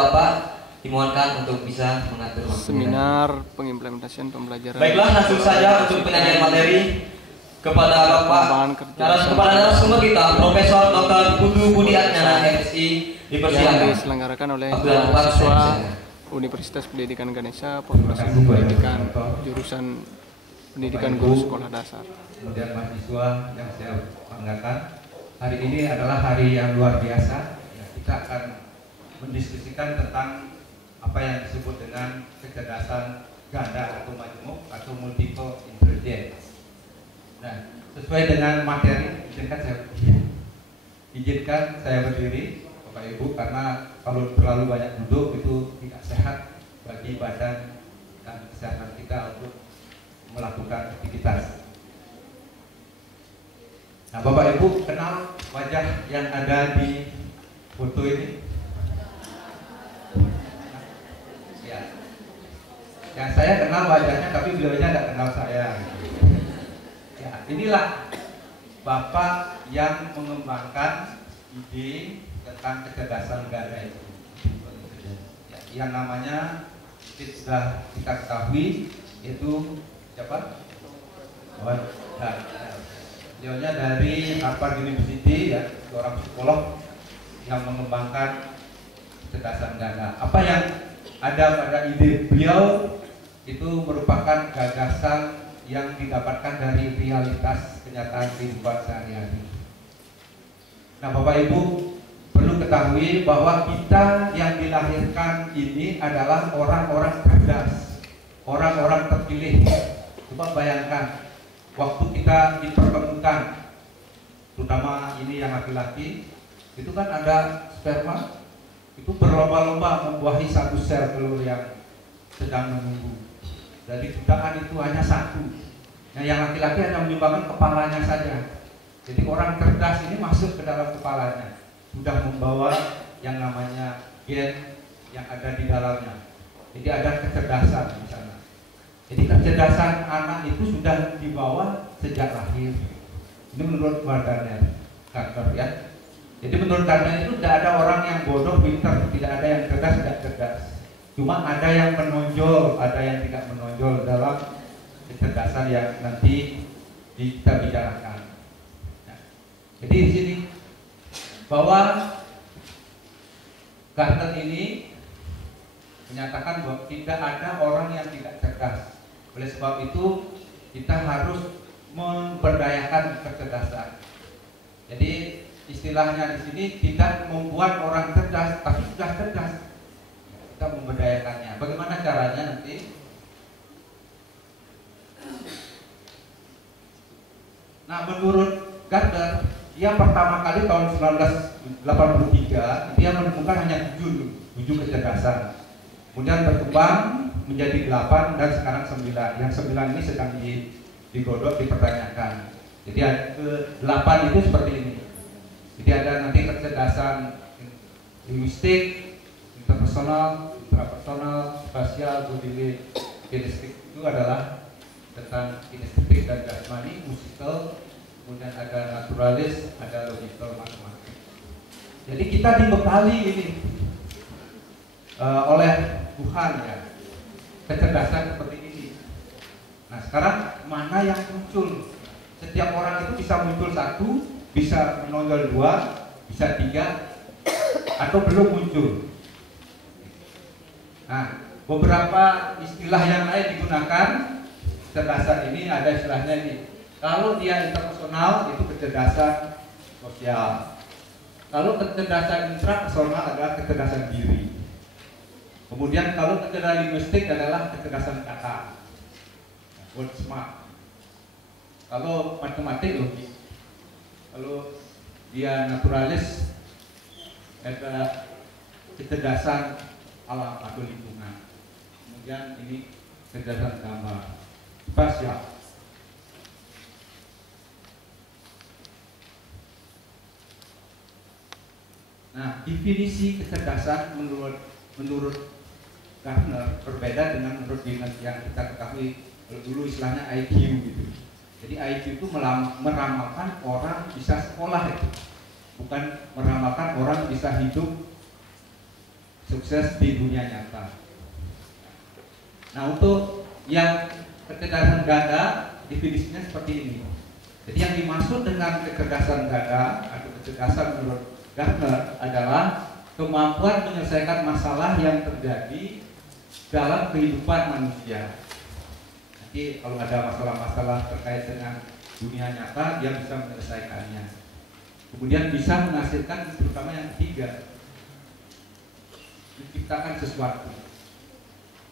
Bapak dimohonkan untuk bisa mengatur seminar pengimplementasian pembelajaran. Baiklah, langsung saja untuk penyajian materi kepada Bapak narasumber kita, Profesor Dr. Putu Budi Atnyana, MSI, dipersilakan. Yang diselenggarakan oleh mahasiswa Universitas Pendidikan Ganesha, Fakultas Ilmu Pendidikan, jurusan Pendidikan Guru Sekolah Dasar. Kemudian mahasiswa yang saya banggakan, hari ini adalah hari yang luar biasa. Kita akan mendiskusikan tentang apa yang disebut dengan kecerdasan ganda atau majemuk atau multiple intelligence. Nah, sesuai dengan materi, izinkan saya berdiri, Bapak Ibu, karena kalau terlalu banyak duduk itu tidak sehat bagi badan dan kesehatan kita untuk melakukan aktivitas. Nah, Bapak Ibu kenal wajah yang ada di foto ini? Ya, yang saya kenal wajahnya, tapi beliaunya tidak kenal saya. Ya, inilah Bapak yang mengembangkan ide tentang kecerdasan ganda itu. Ya, yang namanya sudah kita ketahui, yaitu siapa? Beliaunya dari Harvard University, ya, seorang psikolog yang mengembangkan kecerdasan ganda. Apa yang ada pada ide beliau itu merupakan gagasan yang didapatkan dari realitas kenyataan kehidupan sehari-hari. Nah, Bapak Ibu perlu ketahui bahwa kita yang dilahirkan ini adalah orang-orang cerdas, orang-orang terpilih. Coba bayangkan, waktu kita dipertemukan, terutama ini yang laki-laki, itu kan ada sperma, itu berlomba-lomba membuahi satu sel telur yang sedang menunggu. Dari jutaan itu hanya satu. Nah, yang laki-laki hanya menyumbangkan kepalanya saja. Jadi orang cerdas ini masuk ke dalam kepalanya, sudah membawa yang namanya gen yang ada di dalamnya. Jadi ada kecerdasan di sana. Jadi kecerdasan anak itu sudah dibawa sejak lahir. Ini menurut Gardner, ya. Jadi menurut Gardner itu tidak ada orang yang bodoh, pintar, tidak ada yang cerdas, tidak cerdas. Cuma ada yang menonjol, ada yang tidak menonjol dalam kecerdasan yang nanti kita bicarakan. Nah, jadi di sini bahwa Gardner ini menyatakan bahwa tidak ada orang yang tidak cerdas. Oleh sebab itu kita harus memberdayakan kecerdasan. Jadi istilahnya di sini tidak membuat orang cerdas, tapi sudah cerdas. Kita memberdayakannya. Bagaimana caranya nanti? Nah, menurut Gardner, dia pertama kali tahun 1983 dia menemukan hanya 7 kecerdasan. Kemudian berkembang menjadi 8 dan sekarang 9. Yang 9 ini sedang digodok, dipertanyakan. Jadi ke-8 itu seperti ini. Jadi ada nanti kecerdasan linguistik, interpersonal, intrapersonal, spasial, bodily, kinestik. Itu adalah tentang kinestetik dan jasmani, musikal, kemudian ada naturalis, ada logical, matematik. Jadi kita dibekali ini oleh Tuhan, ya, kecerdasan seperti ini. Nah, sekarang mana yang muncul? Setiap orang itu bisa muncul 1, bisa menonjol 2, bisa 3, atau belum muncul. Nah, beberapa istilah yang lain digunakan kecerdasan ini, ada istilahnya ini. Kalau dia interpersonal itu kecerdasan sosial. Kalau kecerdasan intrapersonal adalah kecerdasan diri. Kemudian kalau kecerdasan linguistik adalah kecerdasan kata, word smart. Kalau matematik logik. Kalau dia naturalis ada kecerdasan alam atau lingkungan. Kemudian ini kecerdasan gambar, spasial. Nah, definisi kecerdasan menurut Gardner berbeda dengan menurut dinas yang kita ketahui. Kalau dulu istilahnya IQ gitu. Jadi IQ itu meramalkan orang bisa sekolah itu, bukan meramalkan orang bisa hidup sukses di dunia nyata. Nah, untuk yang kecerdasan ganda definisinya seperti ini. Jadi yang dimaksud dengan kecerdasan ganda atau kecerdasan menurut Gartner adalah kemampuan menyelesaikan masalah yang terjadi dalam kehidupan manusia. Jadi kalau ada masalah-masalah terkait dengan dunia nyata, dia bisa menyelesaikannya. Kemudian bisa menghasilkan, terutama yang ketiga, menciptakan sesuatu,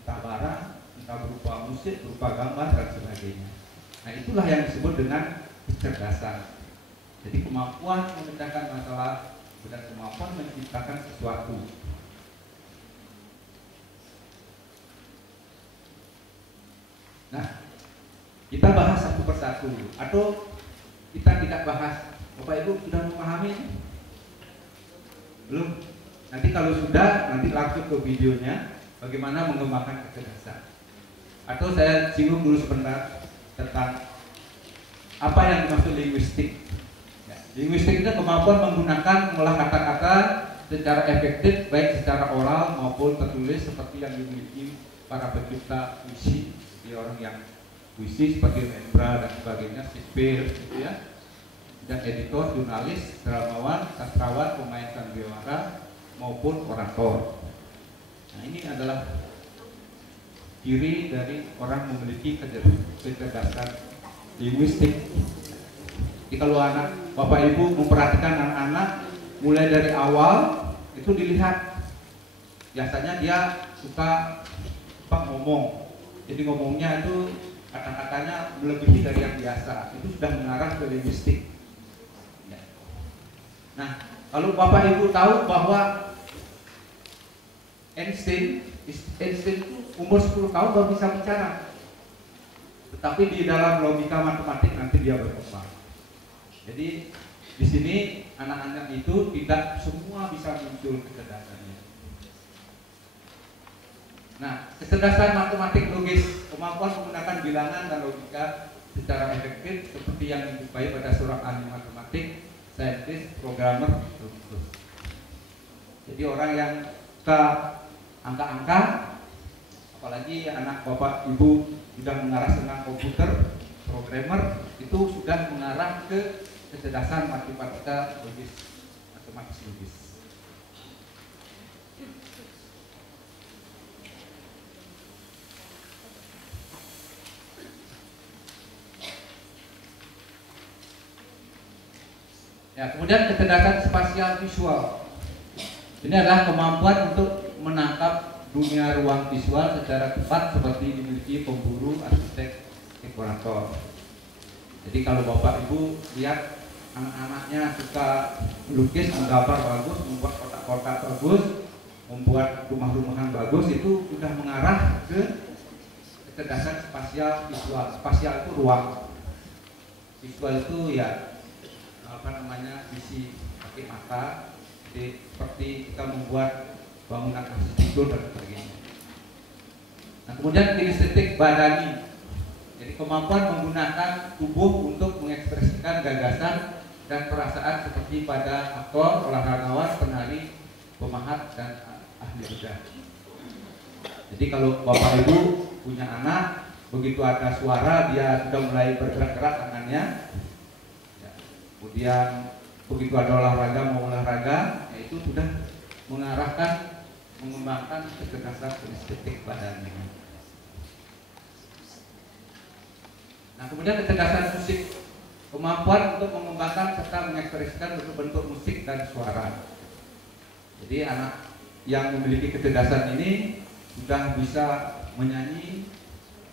entah barang, entah berupa musik, berupa gambar, dan sebagainya. Nah, itulah yang disebut dengan kecerdasan. Jadi kemampuan memecahkan masalah dan kemampuan menciptakan sesuatu. Nah, kita bahas satu persatu, atau kita tidak bahas. Bapak Ibu sudah memahami? Belum? Nanti kalau sudah, nanti langsung ke videonya bagaimana mengembangkan kecerdasan. Atau saya singgung dulu sebentar tentang apa yang dimaksud linguistik. Ya, linguistik itu kemampuan menggunakan mengolah kata-kata secara efektif, baik secara oral maupun tertulis, seperti yang dimiliki para pencipta puisi, orang yang puisi seperti Rembrandt dan sebagainya, Shakespeare, gitu ya. Dan editor, jurnalis, dramawan, sastrawan, pemain sandiwara maupun orator. Nah, ini adalah ciri dari orang memiliki kecerdasan linguistik. Jadi kalau anak Bapak Ibu memperhatikan anak-anak mulai dari awal itu dilihat, biasanya dia suka ngomong. Jadi ngomongnya itu kata-katanya melebihi dari yang biasa, itu sudah mengarah ke linguistik. Ya. Nah, kalau Bapak Ibu tahu bahwa Einstein itu umur 10 tahun baru bisa bicara, tetapi di dalam logika matematik nanti dia berkembang. Jadi di sini anak-anak itu tidak semua bisa muncul kecerdasannya. Nah, kecerdasan matematik logis, kemampuan menggunakan bilangan dan logika secara efektif seperti yang dijumpai pada surah ahli matematik, saintis, programmer, terus. Jadi orang yang ke angka-angka, apalagi anak Bapak Ibu sudah mengarah tentang komputer, programmer, itu sudah mengarah ke kecerdasan matematika logis, matematis logis. Ya, kemudian kecerdasan spasial visual. Ini adalah kemampuan untuk menangkap dunia ruang visual secara tepat seperti dimiliki pemburu, arsitek, dekorator. Jadi kalau Bapak Ibu lihat anak-anaknya suka melukis, menggambar bagus, membuat kotak-kotak bagus, membuat rumah-rumahan bagus, itu sudah mengarah ke kecerdasan spasial visual. Spasial itu ruang, visual itu ya visi pakai mata. Jadi seperti kita membuat bangunan arsitektur dan sebagainya. Nah, kemudian kinestetik badani. Jadi kemampuan menggunakan tubuh untuk mengekspresikan gagasan dan perasaan seperti pada aktor, olahragawan, penari, pemahat, dan ahli bedah. Jadi kalau Bapak Ibu punya anak, begitu ada suara dia sudah mulai bergerak-gerak tangannya. Kemudian begitu ada olahraga mau olahraga, yaitu sudah mengarahkan, mengembangkan kecerdasan kinestetik badannya. Nah, kemudian kecerdasan musik, kemampuan untuk mengembangkan serta mengekspresikan bentuk-bentuk musik dan suara. Jadi anak yang memiliki kecerdasan ini sudah bisa menyanyi,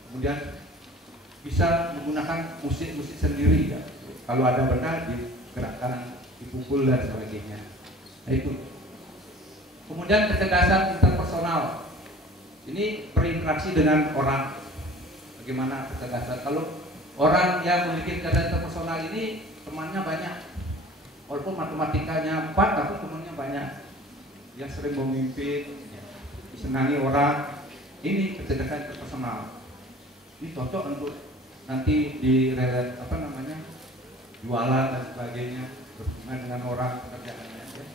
kemudian bisa menggunakan musik-musik sendiri ya. Kalau ada benda digerakkan, dipukul dan sebagainya. Nah, itu. Kemudian kecerdasan interpersonal. Ini berinteraksi dengan orang. Bagaimana kecerdasan? Kalau orang yang memiliki kecerdasan interpersonal ini temannya banyak. Walaupun matematikanya 4, tapi temannya banyak. Dia sering memimpin, disenangi orang. Ini kecerdasan interpersonal. Ini cocok untuk nanti di jualan dan sebagainya, berhubungan dengan orang, pekerjaannya ya.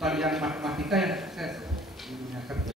bukan yang matematika yang sukses di dunia kerja.